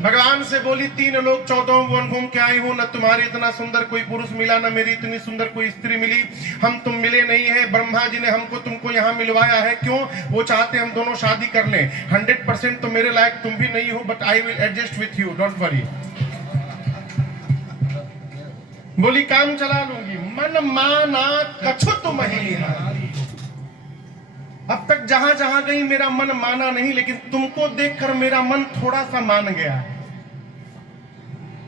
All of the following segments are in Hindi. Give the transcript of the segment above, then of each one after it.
भगवान से बोली 3 लोग 14 वन घूम के आई हूं, न तुम्हारी इतना सुंदर कोई पुरुष मिला, न मेरी इतनी सुंदर कोई स्त्री मिली, हम तुम मिले नहीं है। ब्रह्मा जी ने हमको तुमको यहाँ मिलवाया है, क्यों? वो चाहते हम दोनों शादी कर लें। 100% तो मेरे लायक तुम भी नहीं हो, but I will adjust with you, don't worry. बोली काम चला लूंगी। मन माना कछुत महीना। अब तक जहां जहां गई मेरा मन माना नहीं, लेकिन तुमको देखकर मेरा मन थोड़ा सा मान गया।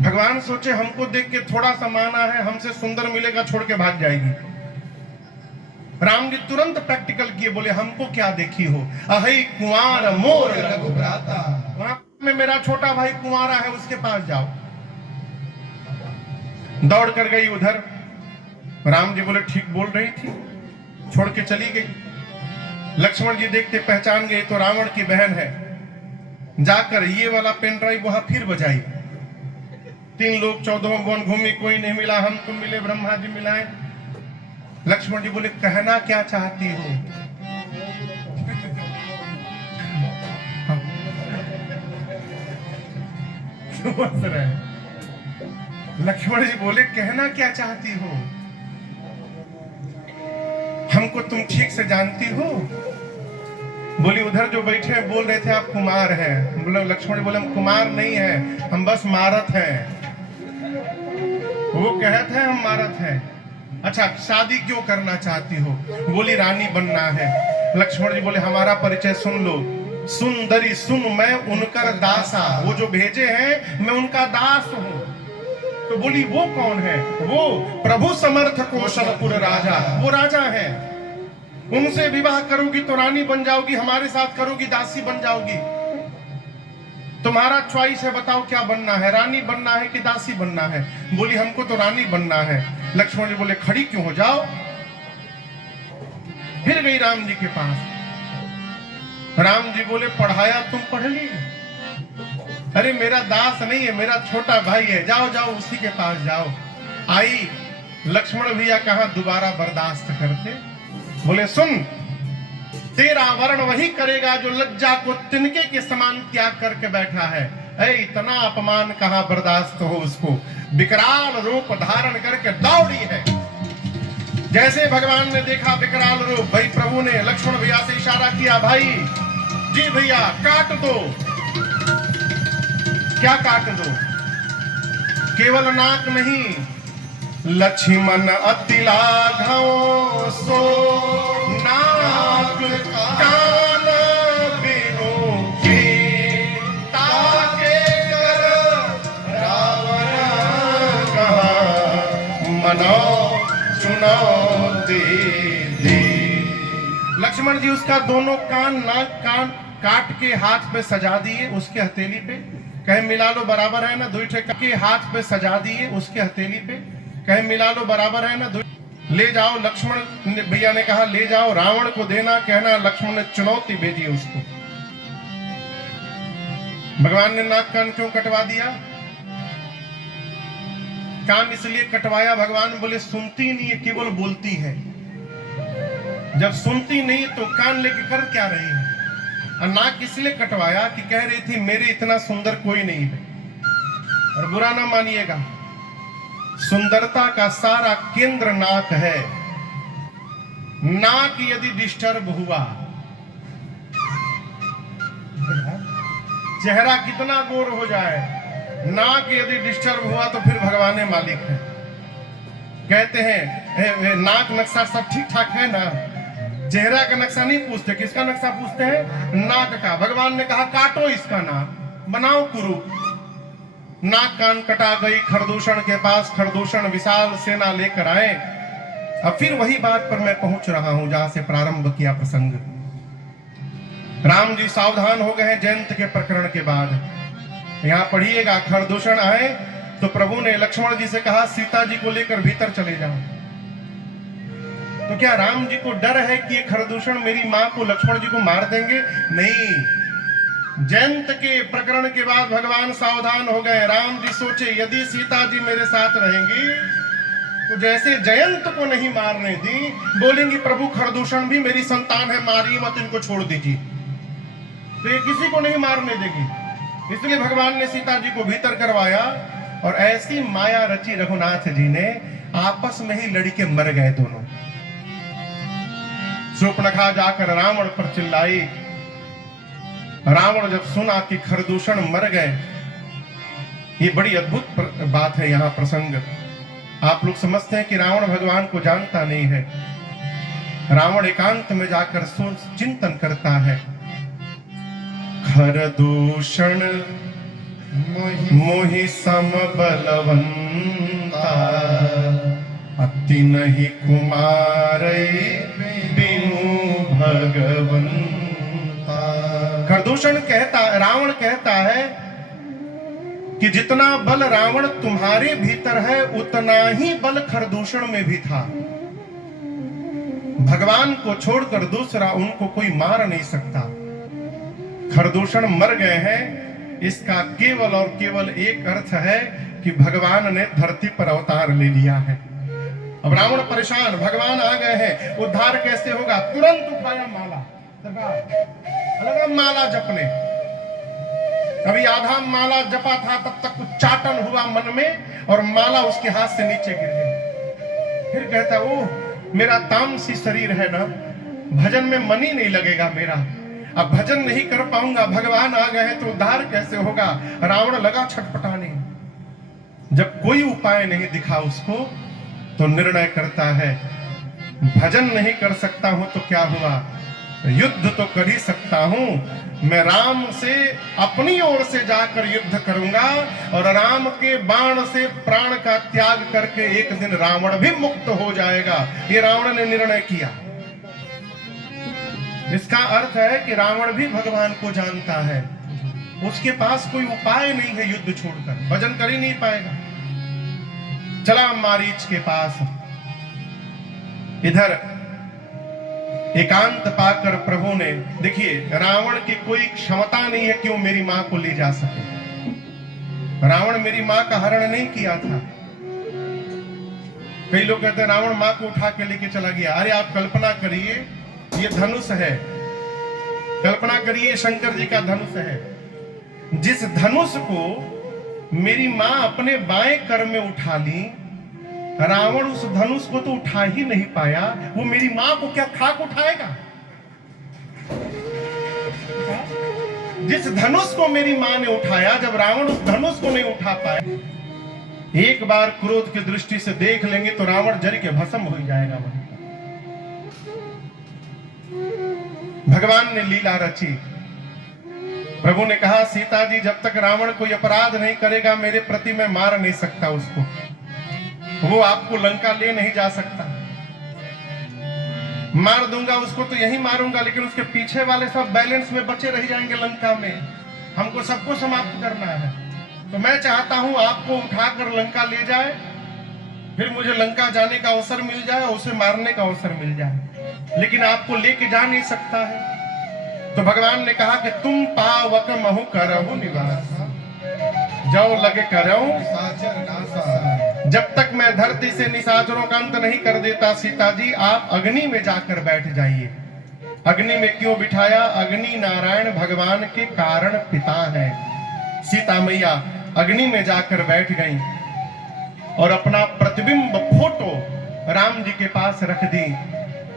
भगवान सोचे हमको देख के थोड़ा सा माना है, हमसे सुंदर मिलेगा छोड़ के भाग जाएगी। राम जी तुरंत प्रैक्टिकल किए, बोले हमको क्या देखी हो, अहि कुंवार मोर रघुभ्राता। वहां में मेरा छोटा भाई कुंवारा है, उसके पास जाओ। दौड़ कर गई उधर। राम जी बोले ठीक बोल रही थी, छोड़ के चली गई। लक्ष्मण जी देखते पहचान गए तो रावण की बहन है। जाकर ये वाला पेन ड्राइव वहां फिर बजाई। 3 लोग 14 वन घूमी, कोई नहीं मिला, हम तुम मिले, ब्रह्मा जी मिलाए। लक्ष्मण जी बोले कहना क्या चाहती हो? लक्ष्मण जी बोले कहना क्या चाहती हो? हमको तुम ठीक से जानती हो? बोली उधर जो बैठे हैं बोल रहे थे आप कुमार हैं। बोले लक्ष्मण जी बोले हम कुमार नहीं है, हम बस मारत हैं। वो कहते हैं हम मारत हैं। अच्छा शादी क्यों करना चाहती हो? बोली रानी बनना है। लक्ष्मण जी बोले हमारा परिचय सुन लो। सुंदरी सुन मैं उनकर दासा, वो जो भेजे हैं मैं उनका दास हूं। तो बोली वो कौन है? वो प्रभु समर्थ कौशलपुर राजा, वो राजा है। उनसे विवाह करोगी तो रानी बन जाओगी, हमारे साथ करोगी दासी बन जाओगी। तुम्हारा चॉइस है, बताओ क्या बनना है, रानी बनना है कि दासी बनना है? बोली हमको तो रानी बनना है। लक्ष्मण जी बोले खड़ी क्यों हो जाओ। फिर गई राम जी के पास। राम जी बोले पढ़ाया तुम पढ़ ली? अरे मेरा दास नहीं है, मेरा छोटा भाई है, जाओ जाओ उसी के पास जाओ। आई। लक्ष्मण भैया कहा दोबारा बर्दाश्त करते। बोले सुन, तेरा वर्ण वही करेगा जो लज्जा को तिनके के समान त्याग करके बैठा है। ऐ इतना अपमान कहां बर्दाश्त हो उसको। विकराल रूप धारण करके दौड़ी है। जैसे भगवान ने देखा विकराल रूप, भाई प्रभु ने लक्ष्मण भैया से इशारा किया, भाई जी भैया काट दो। क्या काट दो? केवल नाक नहीं, लक्ष्मण अति लाघव सो नाक कान बिनु के ताके कर रावण कहा मनो चुनौती दी। लक्ष्मण जी उसका दोनों कान नाक कान काट के हाथ पे सजा दिए, उसके हथेली पे। कहे मिला लो बराबर है ना, 2 के हाथ पे सजा दिए उसके हथेली पे। कहे मिला लो बराबर है ना, ले जाओ। लक्ष्मण भैया ने कहा ले जाओ, रावण को देना, कहना लक्ष्मण ने चुनौती भेजी उसको। भगवान ने नाक कान क्यों कटवा दिया? कान इसलिए कटवाया, भगवान बोले सुनती नहीं है, केवल बोलती है। जब सुनती नहीं तो कान लेके कर क्या रही है? और नाक इसलिए कटवाया कि कह रही थी मेरे इतना सुंदर कोई नहीं है। और बुरा ना मानिएगा, सुंदरता का सारा केंद्र नाक है। नाक यदि डिस्टर्ब हुआ, चेहरा कितना गोर हो जाए, नाक यदि डिस्टर्ब हुआ तो फिर भगवान मालिक है। कहते हैं नाक नक्शा सब ठीक ठाक है ना, चेहरा का नक्शा नहीं पूछते, किसका नक्शा पूछते हैं? नाक का। भगवान ने कहा काटो इसका नाक, बनाओ कुरूप। नाक कान कटा गई खरदूषण के पास। खरदूषण विशाल सेना लेकर आए। अब फिर वही बात पर मैं पहुंच रहा हूं जहां से प्रारंभ किया प्रसंग। राम जी सावधान हो गए जयंत के प्रकरण के बाद। यहां पढ़िएगा, खरदूषण आए तो प्रभु ने लक्ष्मण जी से कहा सीता जी को लेकर भीतर चले जाओ। तो क्या राम जी को डर है कि ये खरदूषण मेरी मां को लक्ष्मण जी को मार देंगे? नहीं। जयंत के प्रकरण के बाद भगवान सावधान हो गए। राम जी सोचे यदि सीता जी मेरे साथ रहेंगी तो जैसे जयंत को नहीं मारने दी, बोलेंगी प्रभु खरदूषण भी मेरी संतान है, मारिए मत, इनको छोड़ दीजिए। तो ये किसी को नहीं मारने देगी। इसलिए भगवान ने सीता जी को भीतर करवाया और ऐसी माया रची रघुनाथ जी ने, आपस में ही लड़के मर गए दोनों। शूर्पणखा जाकर रावण पर चिल्लाई। रावण जब सुना कि खरदूषण मर गए, ये बड़ी अद्भुत बात है। यहां प्रसंग आप लोग समझते हैं कि रावण भगवान को जानता नहीं है। रावण एकांत में जाकर चिंतन करता है। खरदूषण मोहि सम बलवंता, अति नहीं कुमार बिनु भगवंता। खरदूषण कहता, रावण कहता है कि जितना बल रावण तुम्हारे भीतर है उतना ही बल खरदूषण में भी था। भगवान को छोड़कर दूसरा उनको कोई मार नहीं सकता। खरदूषण मर गए हैं, इसका केवल और केवल एक अर्थ है कि भगवान ने धरती पर अवतार ले लिया है। अब रावण परेशान, भगवान आ गए हैं, उद्धार कैसे होगा? तुरंत उठाया माला, लगा माला जपने। अभी आधा माला जपा था, तब तक कुछ चाटन हुआ मन में और माला उसके हाथ से नीचे गिर गई। फिर कहता, ओह मेरा तामसी शरीर है ना, भजन में मन ही नहीं लगेगा मेरा, अब भजन नहीं कर पाऊंगा। भगवान आ गए हैं तो उद्धार कैसे होगा? रावण लगा छटपटाने। जब कोई उपाय नहीं दिखा उसको, तो निर्णय करता है, भजन नहीं कर सकता हूं तो क्या हुआ, युद्ध तो कर ही सकता हूं। मैं राम से अपनी ओर से जाकर युद्ध करूंगा और राम के बाण से प्राण का त्याग करके एक दिन रावण भी मुक्त हो जाएगा। ये रावण ने निर्णय किया। इसका अर्थ है कि रावण भी भगवान को जानता है, उसके पास कोई उपाय नहीं है युद्ध छोड़कर, भजन कर ही नहीं पाएगा। चला मारीच के पास। इधर एकांत पाकर प्रभु ने, देखिए रावण की कोई क्षमता नहीं है कि वो मेरी मां को ले जा सके। रावण मेरी मां का हरण नहीं किया था। कई लोग कहते हैं रावण मां को उठा के लेके चला गया। अरे आप कल्पना करिए, ये धनुष है, कल्पना करिए शंकर जी का धनुष है। जिस धनुष को मेरी मां अपने बाएं कर में उठा ली, रावण उस धनुष को तो उठा ही नहीं पाया, वो मेरी मां को क्या खाक उठाएगा? जिस धनुष को मेरी मां ने उठाया, जब रावण उस धनुष को नहीं उठा पाया, एक बार क्रोध की दृष्टि से देख लेंगे तो रावण जल के भस्म हो जाएगा। भगवान ने लीला रची। प्रभु ने कहा, सीता जी जब तक रावण कोई अपराध नहीं करेगा मेरे प्रति, मैं मार नहीं सकता उसको, वो आपको लंका ले नहीं जा सकता। मार दूंगा उसको तो यही मारूंगा, लेकिन उसके पीछे वाले सब बैलेंस में बचे रह जाएंगे लंका में। हमको सबको समाप्त करना है। तो मैं चाहता हूं आपको उठाकर लंका ले जाए, फिर मुझे लंका जाने का अवसर मिल जाए, उसे मारने का अवसर मिल जाए, लेकिन आपको लेके जा नहीं सकता है। तो भगवान ने कहा कि तुम पावक महु करहु निवास, जाओ लगे करहु निशाचर नासा। जब तक मैं धरती से निशाचरों का अंत नहीं कर देता, सीता जी आप अग्नि में जाकर बैठ जाइए। अग्नि में क्यों बिठाया? अग्नि नारायण भगवान के कारण पिता है। सीता मैया अग्नि में जाकर बैठ गई और अपना प्रतिबिंब फोटो राम जी के पास रख दी।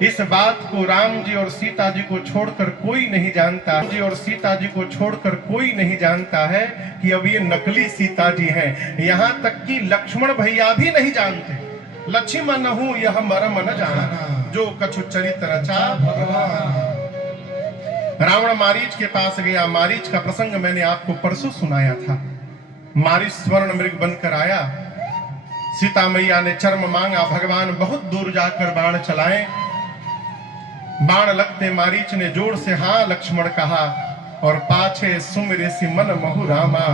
इस बात को राम जी और सीता जी को छोड़कर कोई नहीं जानता। राम जी और सीता जी को छोड़कर कोई नहीं जानता है कि अब ये नकली सीता जी हैं। यहाँ तक कि लक्ष्मण भैया भी नहीं जानते। लक्ष्मण हूं यह मरम न जाना, जो कछु चरित रचा भगवान। रावण मारीच के पास गया। मारीच का प्रसंग मैंने आपको परसों सुनाया था। मारीच स्वर्ण मृग बनकर आया। सीता मैया ने चर्म मांगा। भगवान बहुत दूर जाकर बाण चलाए। बाण लगते मारीच ने जोर से हाँ लक्ष्मण कहा और पाछे सुमिरे सी मन महु रामा।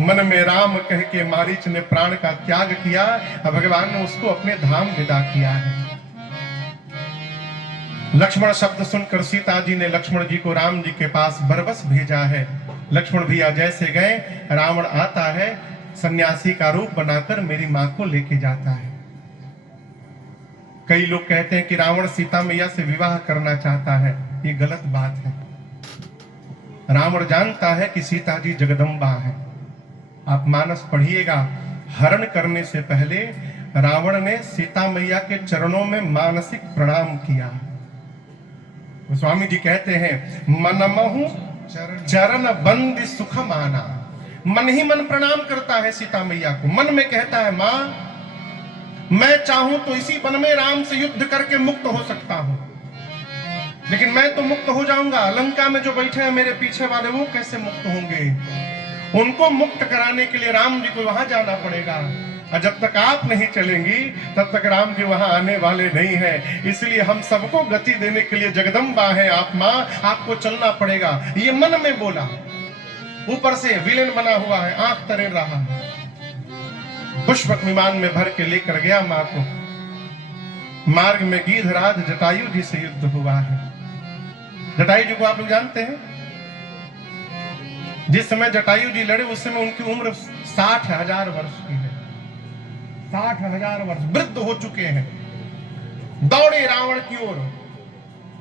मन में राम कह के मारीच ने प्राण का त्याग किया। भगवान ने उसको अपने धाम विदा किया है। लक्ष्मण शब्द सुनकर सीता जी ने लक्ष्मण जी को राम जी के पास बरबस भेजा है। लक्ष्मण भैया जैसे गए, रावण आता है सन्यासी का रूप बनाकर मेरी मां को लेके जाता है। कई लोग कहते हैं कि रावण सीता मैया से विवाह करना चाहता है। ये गलत बात है। रावण जानता है कि सीता जी जगदम्बा है। आप मानस पढ़िएगा, हरण करने से पहले रावण ने सीता मैया के चरणों में मानसिक प्रणाम किया। गोस्वामी जी कहते हैं, मनमहु चरण बंदी सुख माना। मन ही मन प्रणाम करता है सीता मैया को, मन में कहता है, मां मैं चाहूं तो इसी वन में राम से युद्ध करके मुक्त हो सकता हूं, लेकिन मैं तो मुक्त हो जाऊंगा, लंका में जो बैठे हैं मेरे पीछे वाले वो कैसे मुक्त होंगे? उनको मुक्त कराने के लिए राम जी को वहां जाना पड़ेगा, और जब तक आप नहीं चलेंगी तब तक राम जी वहां आने वाले नहीं हैं। इसलिए हम सबको गति देने के लिए जगदम्बा है आप मां, आपको चलना पड़ेगा। ये मन में बोला, ऊपर से विलेन बना हुआ है, आंख तरेर रहा है। पुष्पक विमान में भर के लेकर गया मां को। मार्ग में गीधराज जटायु जी से युद्ध हुआ है। जटायु जी को आप लोग जानते हैं, जिस समय जटायु जी लड़े उस समय उनकी उम्र 60,000 वर्ष की है। 60,000 वर्ष, वृद्ध हो चुके हैं। दौड़े रावण की ओर।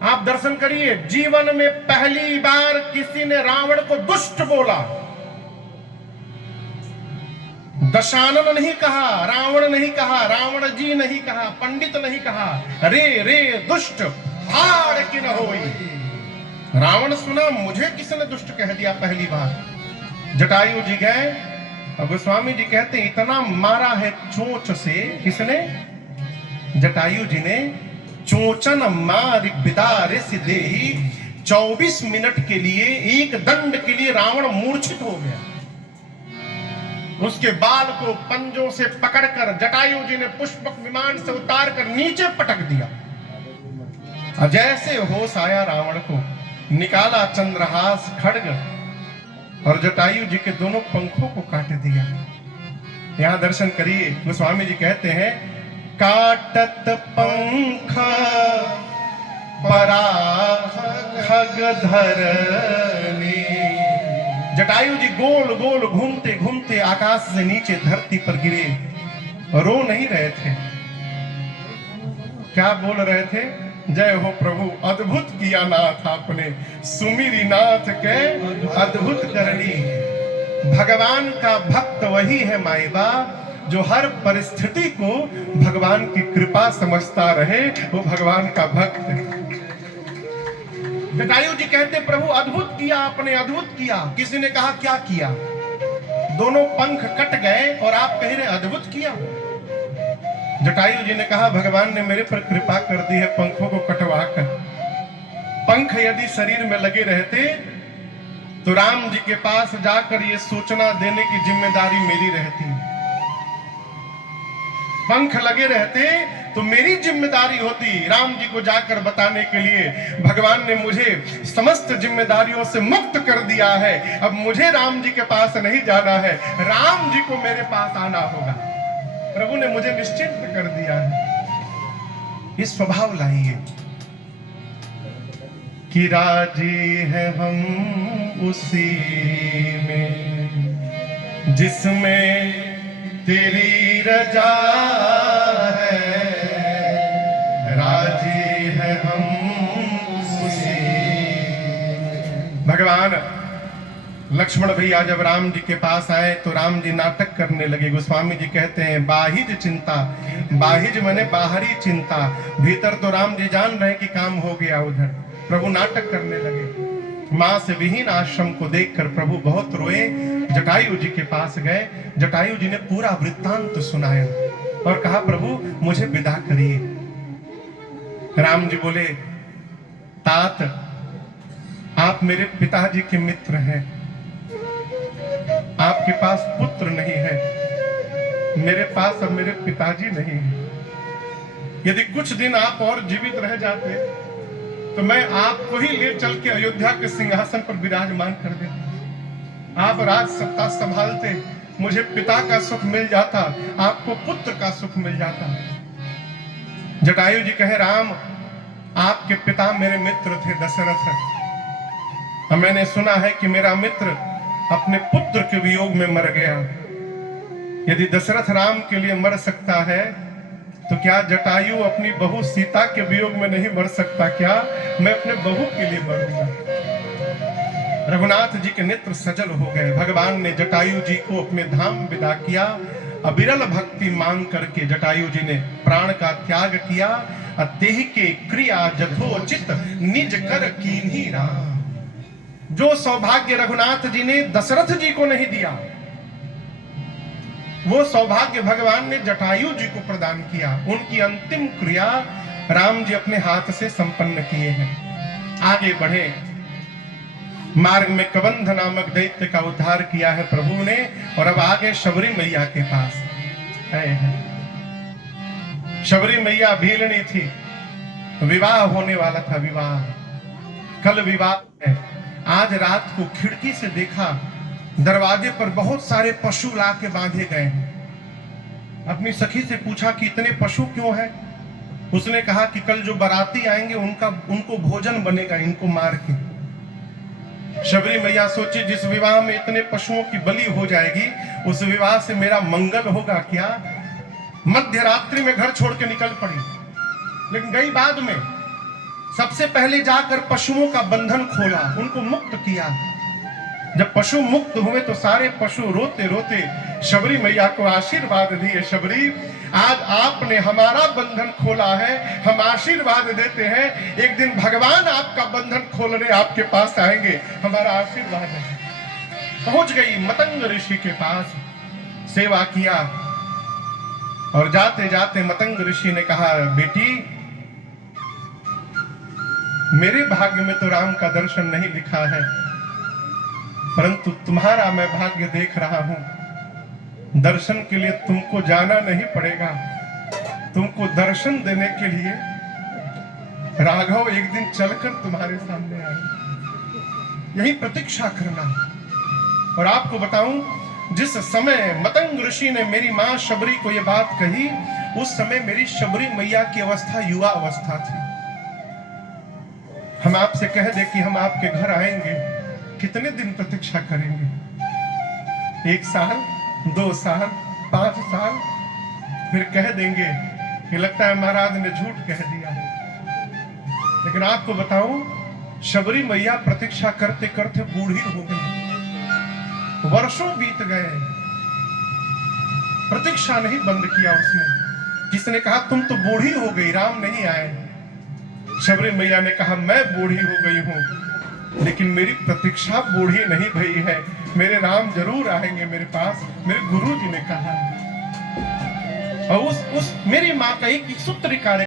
आप दर्शन करिए, जीवन में पहली बार किसी ने रावण को दुष्ट बोला। दशानन नहीं कहा, रावण नहीं कहा, रावण जी नहीं कहा, पंडित नहीं कहा, रे रे दुष्ट हाड़ की न होई। रावण सुना, मुझे किसने दुष्ट कह दिया पहली बार। जटायु जी गए, और गोस्वामी जी कहते हैं, इतना मारा है चोंच से। किसने? जटायु जी ने। चोचन मार बिदारे सिदेही। 24 मिनट के लिए, एक दंड के लिए रावण मूर्छित हो गया। उसके बाल को पंजों से पकड़कर जटायु जी ने पुष्पक विमान से उतारकर नीचे पटक दिया। और जैसे होश आया रावण को, निकाला चंद्रहास खड्ग और जटायु जी के दोनों पंखों को काट दिया। यहां दर्शन करिए, गोस्वामी जी कहते हैं, काटत पंख पराग खग धरनी। जटायु जी गोल गोल घूमते घूमते आकाश से नीचे धरती पर गिरे। रो नहीं रहे थे, क्या बोल रहे थे? जय हो प्रभु, अद्भुत किया नाथ आपने, सुमिरी नाथ के अद्भुत करनी। भगवान का भक्त वही है माईबा, जो हर परिस्थिति को भगवान की कृपा समझता रहे, वो भगवान का भक्त है। जटायु जी कहते, प्रभु अद्भुत किया आपने, अद्भुत किया। किसी ने कहा, क्या किया? दोनों पंख कट गए और आप कह रहे अद्भुत किया। जटायु जी ने कहा, भगवान ने मेरे पर कृपा कर दी है पंखों को कटवा कर। पंख यदि शरीर में लगे रहते तो राम जी के पास जाकर ये सूचना देने की जिम्मेदारी मेरी रहती। पंख लगे रहते तो मेरी जिम्मेदारी होती राम जी को जाकर बताने के लिए। भगवान ने मुझे समस्त जिम्मेदारियों से मुक्त कर दिया है। अब मुझे राम जी के पास नहीं जाना है, राम जी को मेरे पास आना होगा। प्रभु ने मुझे निश्चिंत कर दिया है। इस स्वभाव लाइए कि राजी है हम उसी में जिसमें तेरी रजा है। राजी है हम उसी। भगवान लक्ष्मण भैया जब राम जी के पास आए तो राम जी नाटक करने लगे। गोस्वामी जी कहते हैं, बाहिज चिंता। बाहिज माने बाहरी चिंता, भीतर तो राम जी जान रहे कि काम हो गया। उधर प्रभु नाटक करने लगे। मां से विहीन आश्रम को देखकर प्रभु बहुत रोए। जटायु जी के पास गए। जटायु जी ने पूरा वृत्तांत सुनाया और कहा, प्रभु मुझे विदा करिए। राम जी बोले, तात आप मेरे पिताजी के मित्र हैं, आपके पास पुत्र नहीं है, मेरे पास अब मेरे पिताजी नहीं है। यदि कुछ दिन आप और जीवित रह जाते तो मैं आपको ही ले चल के अयोध्या के सिंहासन पर विराजमान कर देता। आप राज सत्ता संभालते, मुझे पिता का सुख मिल जाता, आपको पुत्र का सुख मिल जाता। जटायु जी कहे, राम आपके पिता मेरे मित्र थे दशरथ, और मैंने सुना है कि मेरा मित्र अपने पुत्र के वियोग में मर गया। यदि दशरथ राम के लिए मर सकता है तो क्या जटायु अपनी बहू सीता के वियोग में नहीं मर सकता? क्या मैं अपने बहू के लिए मरूंगा? रघुनाथ जी के नेत्र सजल हो गए। भगवान ने जटायु जी को अपने धाम विदा किया। अविरल भक्ति मांग करके जटायु जी ने प्राण का त्याग किया। देह के क्रिया जथोचित निज कर कीन्ही राम। जो सौभाग्य रघुनाथ जी ने दशरथ जी को नहीं दिया, वो सौभाग्य भगवान ने जटायु जी को प्रदान किया। उनकी अंतिम क्रिया राम जी अपने हाथ से संपन्न किए हैं। आगे बढ़े, मार्ग में कबंध नामक दैत्य का उद्धार किया है प्रभु ने, और अब आगे शबरी मैया के पास आए हैं। शबरी मैया भीलनी थी, विवाह होने वाला था। विवाह कल विवाह है। आज रात को खिड़की से देखा, दरवाजे पर बहुत सारे पशु ला के बांधे गए हैं। अपनी सखी से पूछा कि इतने पशु क्यों हैं? उसने कहा कि कल जो बाराती आएंगे उनको भोजन बनेगा इनको मार के। शबरी मैया सोची, जिस विवाह में इतने पशुओं की बलि हो जाएगी, उस विवाह से मेरा मंगल होगा क्या? मध्य रात्रि में घर छोड़ के निकल पड़ी, लेकिन गई बाद में। सबसे पहले जाकर पशुओं का बंधन खोला, उनको मुक्त किया। जब पशु मुक्त हुए तो सारे पशु रोते रोते शबरी मैया को आशीर्वाद दिए। शबरी, आज आपने हमारा बंधन खोला है, हम आशीर्वाद देते हैं, एक दिन भगवान आपका बंधन खोलने आपके पास आएंगे, हमारा आशीर्वाद है। पहुंच गई मतंग ऋषि के पास, सेवा किया, और जाते जाते मतंग ऋषि ने कहा, बेटी मेरे भाग्य में तो राम का दर्शन नहीं लिखा है, परंतु तुम्हारा मैं भाग्य देख रहा हूं। दर्शन के लिए तुमको जाना नहीं पड़ेगा, तुमको दर्शन देने के लिए राघव एक दिन चलकर तुम्हारे सामने आए। यही प्रतीक्षा करना। और आपको बताऊं, जिस समय मतंग ऋषि ने मेरी मां शबरी को यह बात कही, उस समय मेरी शबरी मैया की अवस्था युवा अवस्था थी। हम आपसे कह दे कि हम आपके घर आएंगे, कितने दिन प्रतीक्षा करेंगे? 1 साल, 2 साल, 5 साल, फिर कह देंगे कि लगता है महाराज ने झूठ कह दिया। लेकिन आपको बताऊं, शबरी मैया प्रतीक्षा करते करते बूढ़ी हो गई। वर्षों बीत गए, प्रतीक्षा नहीं बंद किया उसने। किसने कहा तुम तो बूढ़ी हो गई, राम नहीं आए? शबरी मैया ने कहा मैं बूढ़ी हो गई हूं, लेकिन मेरी प्रतीक्षा बूढ़ी नहीं भई है, मेरे राम जरूर आएंगे मेरे पास, मेरे गुरु जी ने कहा। और उस मेरी माँ का एक सूत्र कार्य